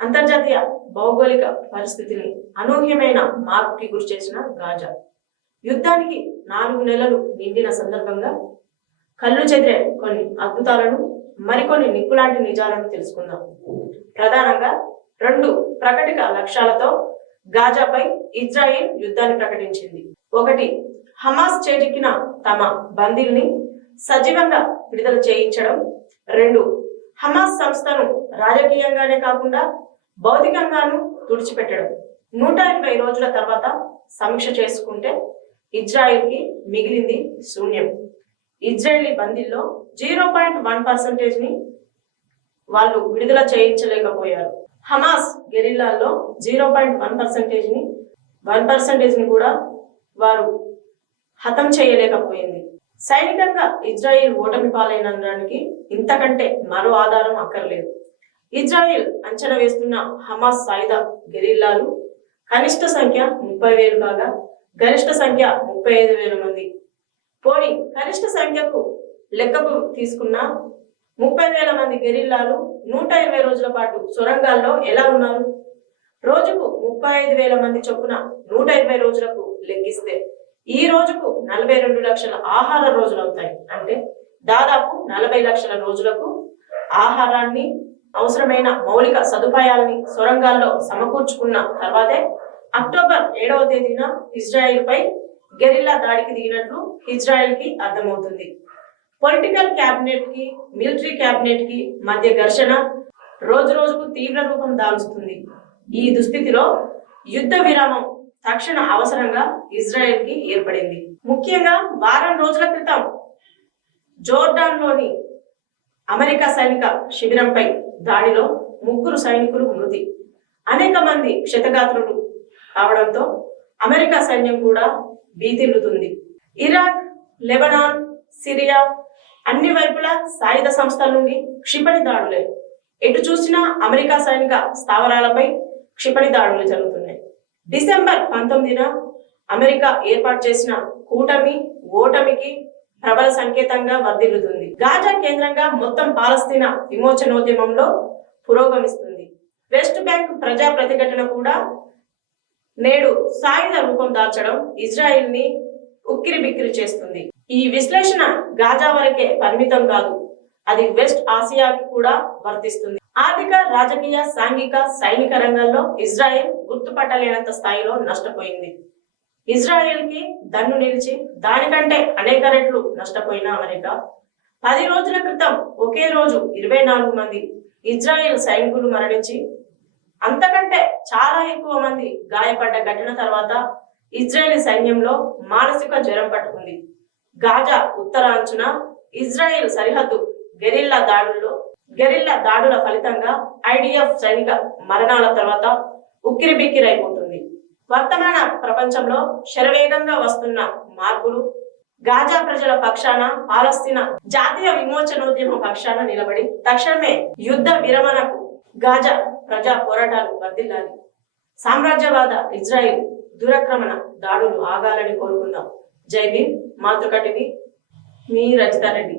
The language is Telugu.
అంతర్జాతీయ భౌగోళిక పరిస్థితిని అనూహ్యమైన మార్పుకి గురి చేసిన గాజా. యుద్ధానికి నాలుగు నెలలు నిండిన సందర్భంగా కళ్ళు చెదిరే కొన్ని అద్భుతాలను మరికొన్ని నిప్పులాంటి నిజాలను తెలుసుకుందాం. ప్రధానంగా రెండు ప్రకటిక లక్ష్యాలతో గాజాపై ఇజ్రాయెల్ యుద్ధాన్ని ప్రకటించింది. ఒకటి హమాస్ చేజిక్కిన తమ బందీల్ని సజీవంగా విడుదల చేయించడం. రెండు హమాస్ సంస్థను రాజకీయంగానే కాకుండా భౌతికంగాను తుడిచిపెట్టడం. నూట ఎనభై రోజుల తర్వాత సమీక్ష చేసుకుంటే ఇజ్రాయెల్కి మిగిలింది శూన్యం. ఇజ్రాయేలీ బందీల్లో జీరో పాయింట్ వన్ పర్సెంటేజ్ని వాళ్ళు విడుదల చేయించలేకపోయారు. హమాస్ గెరిల్లాల్లో జీరో పాయింట్ వన్ పర్సెంటేజ్ని వన్ పర్సెంటేజ్ని కూడా వారు హతం చేయలేకపోయింది. సైనికంగా ఇజ్రాయిల్ ఓటమి పాలైనడానికి ఇంతకంటే మరో ఆధారం అక్కర్లేదు. ఇజ్రాయిల్ అంచనా వేస్తున్న హమాస్ సాయుధ గెరిల్లాలు కనిష్ట సంఖ్య ముప్పై వేలు కాగా గరిష్ట సంఖ్య ముప్పై ఐదు వేల మంది. పోనీ కనిష్ట సంఖ్యకు లెక్కకు తీసుకున్న ముప్పై వేల మంది గెరిల్లాలు నూట ఇరవై రోజుల పాటు సొరంగాల్లో ఎలా ఉన్నారు? రోజుకు ముప్పై ఐదు వేల మంది చొప్పున నూట ఇరవై రోజులకు లెక్కిస్తే ఈ రోజుకు నలభై రెండు లక్షల ఆహార రోజులు అవుతాయి. అంటే దాదాపు నలభై లక్షల రోజులకు ఆహారాన్ని అవసరమైన మౌలిక సదుపాయాలని సొరంగాల్లో సమకూర్చుకున్న తర్వాతే అక్టోబర్ ఏడవ తేదీన ఇజ్రాయెల్ పై గెరిల్లా దాడికి దిగినట్లు ఇజ్రాయెల్కి అర్థమవుతుంది. పొలిటికల్ క్యాబినెట్కి మిలిటరీ క్యాబినెట్కి మధ్య ఘర్షణ రోజు రోజుకు తీవ్ర రూపం దాల్చుతుంది ఈ దుస్థితిలో యుద్ధ విరామం తక్షణ అవసరంగా ఇజ్రాయెల్కి ఏర్పడింది. ముఖ్యంగా వారం రోజుల క్రితం జోర్డాన్లోని అమెరికా సైనిక శిబిరంపై దాడిలో ముగ్గురు సైనికులు మృతి. అనేక మంది క్షతగాత్రులు కావడంతో అమెరికా సైన్యం కూడా భీతిల్లుతుంది. ఇరాక్ లెబనాన్ సిరియా అన్ని వైపులా సాయుధ సంస్థల నుండి క్షిపణి దాడులే. ఎటు చూసినా అమెరికా సైనిక స్థావరాలపై క్షిపణి దాడులు జరుగుతున్నాయి. డిసెంబర్ పంతొమ్మిదిన అమెరికా ఏర్పాటు చేసిన కూటమి ఓటమికి ప్రబల సంకేతంగా వర్ధిల్లుతుంది. గాజా కేంద్రంగా మొత్తం పాలస్తీనా విమోచనోద్యమంలో పురోగమిస్తుంది. వెస్ట్ బ్యాంక్ ప్రజా ప్రతిఘటన కూడా నేడు సాయుధ రూపం దాల్చడం ఇజ్రాయిల్ని ఉక్కిరి బిక్కిరి చేస్తుంది. ఈ విశ్లేషణ గాజా వరకే పరిమితం కాదు అది వెస్ట్ ఆసియాకి కూడా వర్తిస్తుంది. ఆర్థిక రాజకీయ సాంఘిక సైనిక రంగంలో ఇజ్రాయెల్ గుర్తుపట్టలేనంత స్థాయిలో నష్టపోయింది. ఇజ్రాయెల్కి దన్ను నిలిచి దానికంటే అనేక రెట్లు నష్టపోయిన అమెరికా. పది రోజుల క్రితం ఒకే రోజు ఇరవై నాలుగు మంది ఇజ్రాయెల్ సైనికులు మరణించి అంతకంటే చాలా ఎక్కువ మంది గాయపడ్డ ఘటన తర్వాత ఇజ్రాయెల్ సైన్యంలో మానసిక జ్వరం పట్టుకుంది. గాజా ఉత్తర అంచున ఇజ్రాయెల్ సరిహద్దు గెరిల్లా దాడుల్లో గెరిల్లా దాడుల ఫలితంగా ఐడిఎఫ్ సైనిక మరణాల తర్వాత ఉక్కిరి బిక్కిరైపోతుంది వర్తమాన ప్రపంచంలో శరవేగంగా వస్తున్న మార్పులు గాజా ప్రజల పక్షాన పాలస్తీనా జాతీయ విమోచనోద్యమ పక్షాన నిలబడి తక్షణమే యుద్ధ విరమణకు గాజా ప్రజా పోరాటాలు వర్దిల్లాలి సామ్రాజ్యవాద ఇజ్రాయిల్ దురక్రమణ దాడులు ఆగాలని కోరుకుందాం. జై భీమ్ మాతృకటివి మీ రజితారెడ్డి.